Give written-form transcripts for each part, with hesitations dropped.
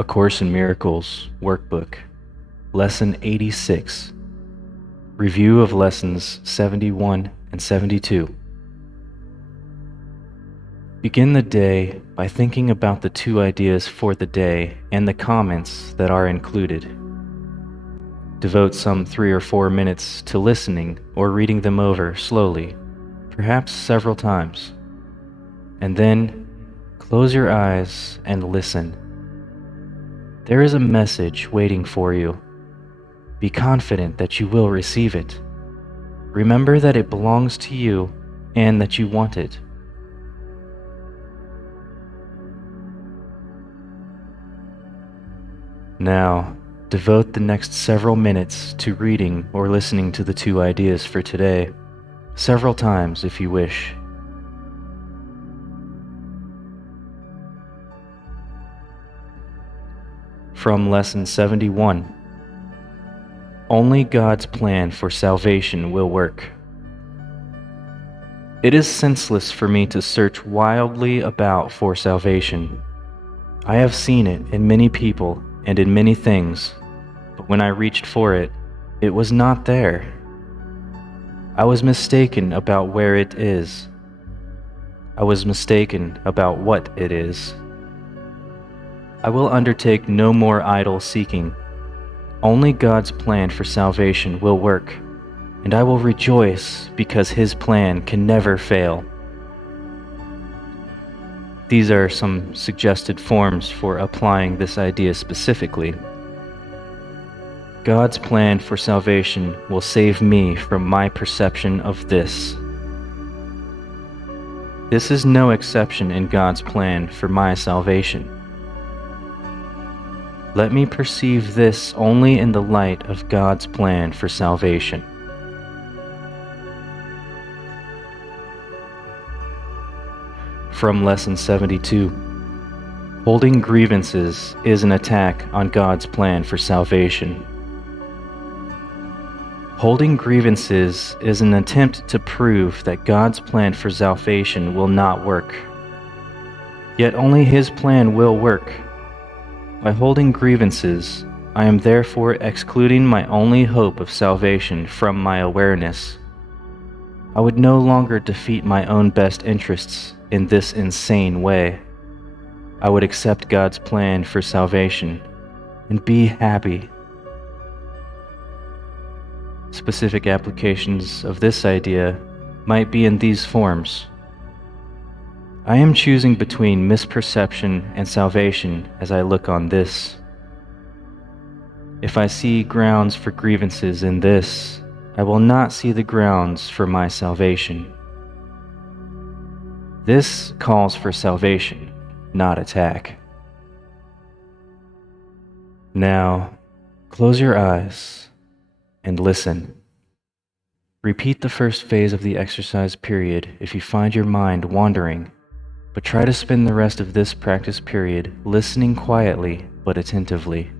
A Course in Miracles Workbook, Lesson 86, Review of Lessons 71 and 72. Begin the day by thinking about the two ideas for the day and the comments that are included. Devote some 3 or 4 minutes to listening or reading them over slowly, perhaps several times. And then close your eyes and listen. There is a message waiting for you. Be confident that you will receive it. Remember that it belongs to you and that you want it. Now, devote the next several minutes to reading or listening to the two ideas for today, several times if you wish. From Lesson 71. Only God's plan for salvation will work. It is senseless for me to search wildly about for salvation. I have seen it in many people and in many things, but when I reached for it, it was not there. I was mistaken about where it is. I was mistaken about what it is. I will undertake no more idle seeking. Only God's plan for salvation will work, and I will rejoice because His plan can never fail. These are some suggested forms for applying this idea specifically. God's plan for salvation will save me from my perception of this. This is no exception in God's plan for my salvation. Let me perceive this only in the light of God's plan for salvation. From Lesson 72. Holding grievances is an attack on God's plan for salvation. Holding grievances is an attempt to prove that God's plan for salvation will not work. Yet only His plan will work. By holding grievances, I am therefore excluding my only hope of salvation from my awareness. I would no longer defeat my own best interests in this insane way. I would accept God's plan for salvation and be happy. Specific applications of this idea might be in these forms. I am choosing between misperception and salvation as I look on this. If I see grounds for grievances in this, I will not see the grounds for my salvation. This calls for salvation, not attack. Now, close your eyes and listen. Repeat the first phase of the exercise period if you find your mind wandering, but try to spend the rest of this practice period listening quietly but attentively.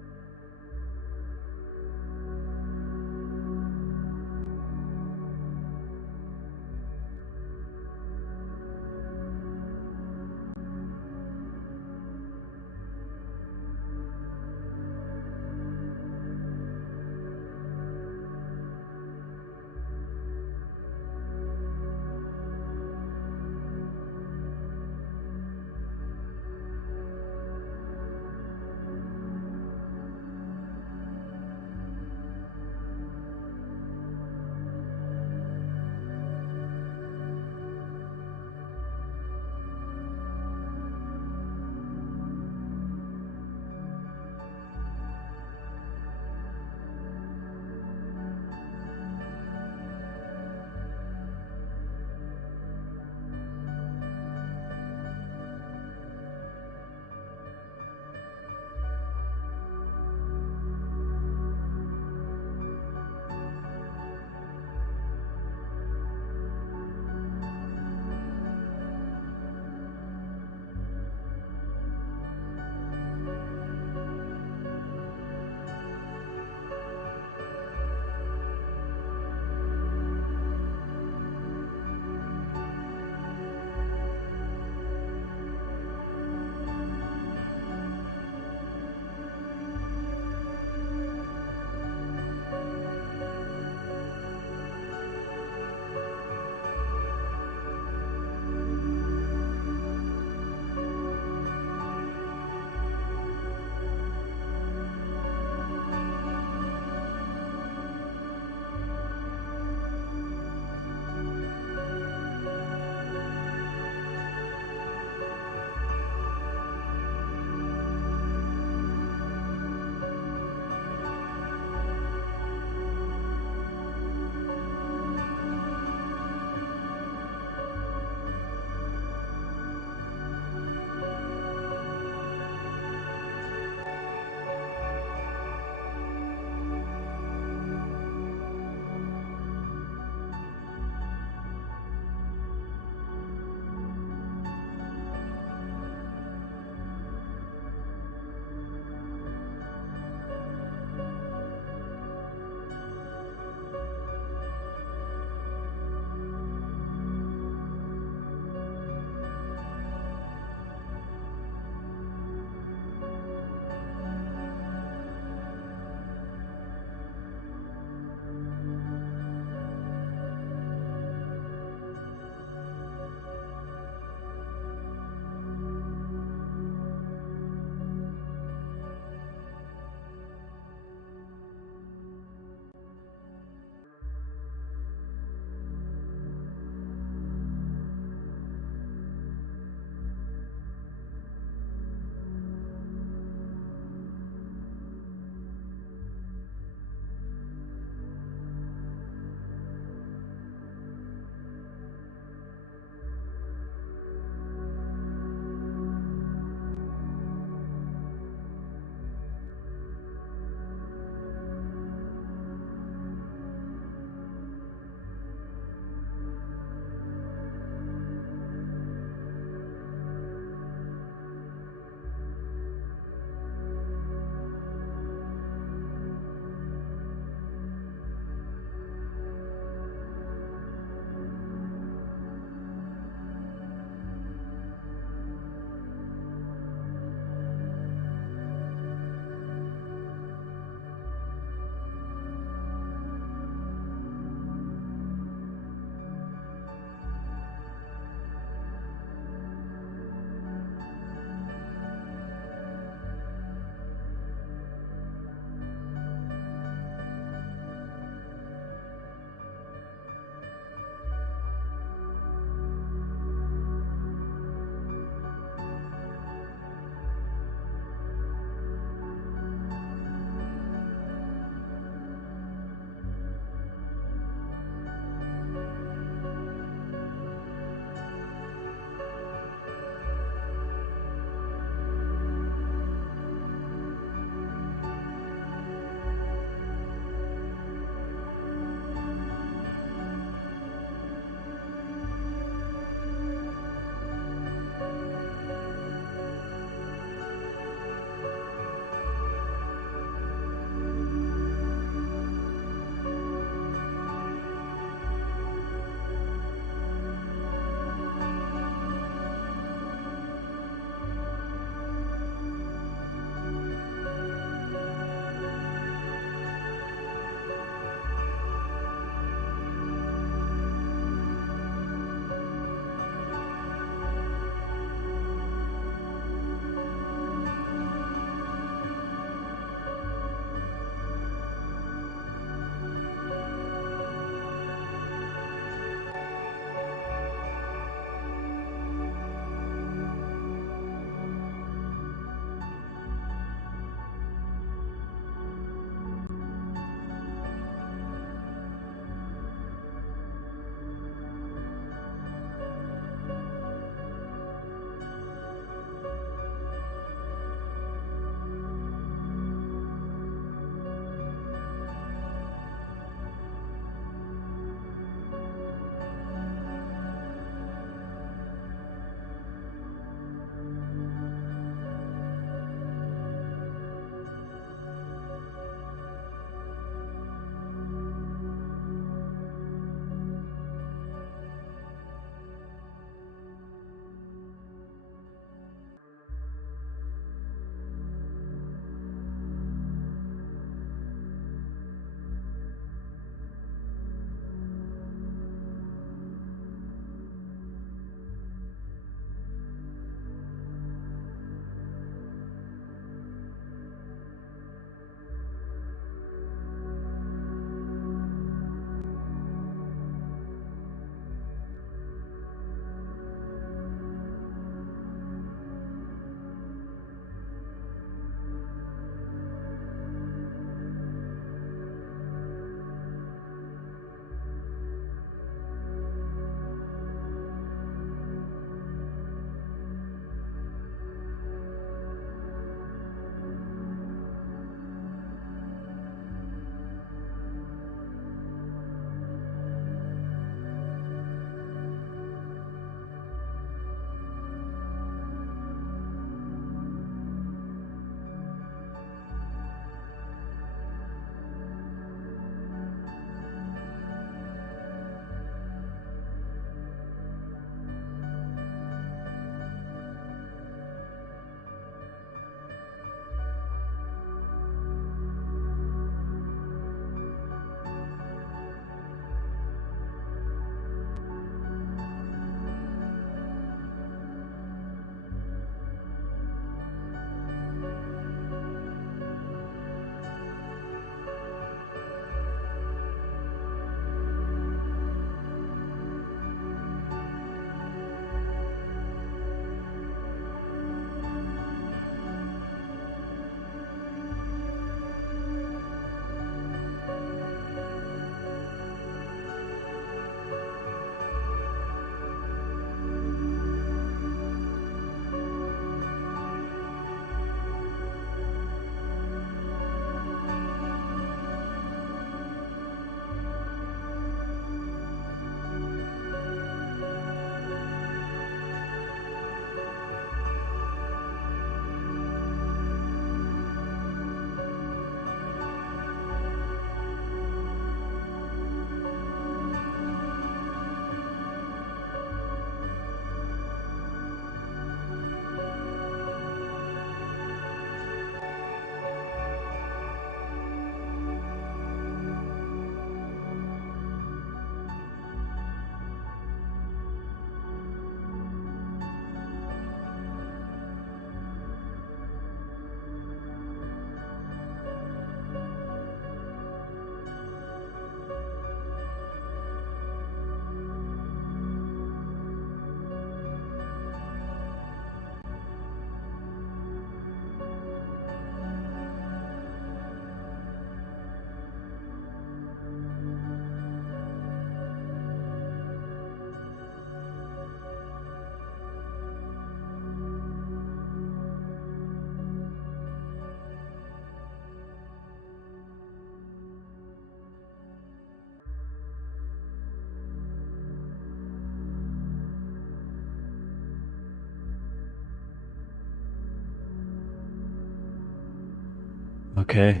Okay.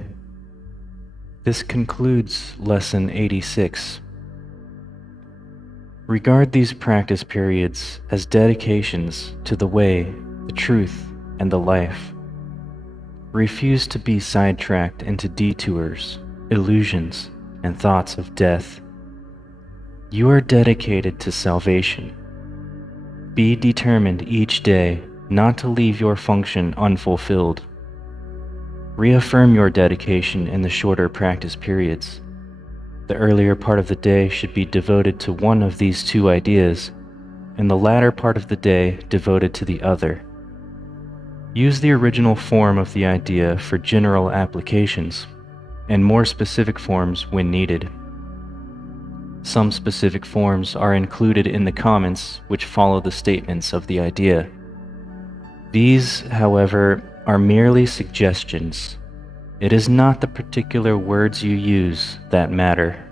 This concludes Lesson 86. Regard these practice periods as dedications to the way, the truth, and the life. Refuse to be sidetracked into detours, illusions, and thoughts of death. You are dedicated to salvation. Be determined each day not to leave your function unfulfilled. Reaffirm your dedication in the shorter practice periods. The earlier part of the day should be devoted to one of these two ideas, and the latter part of the day devoted to the other. Use the original form of the idea for general applications, and more specific forms when needed. Some specific forms are included in the comments which follow the statements of the idea. These, however, are merely suggestions. It is not the particular words you use that matter.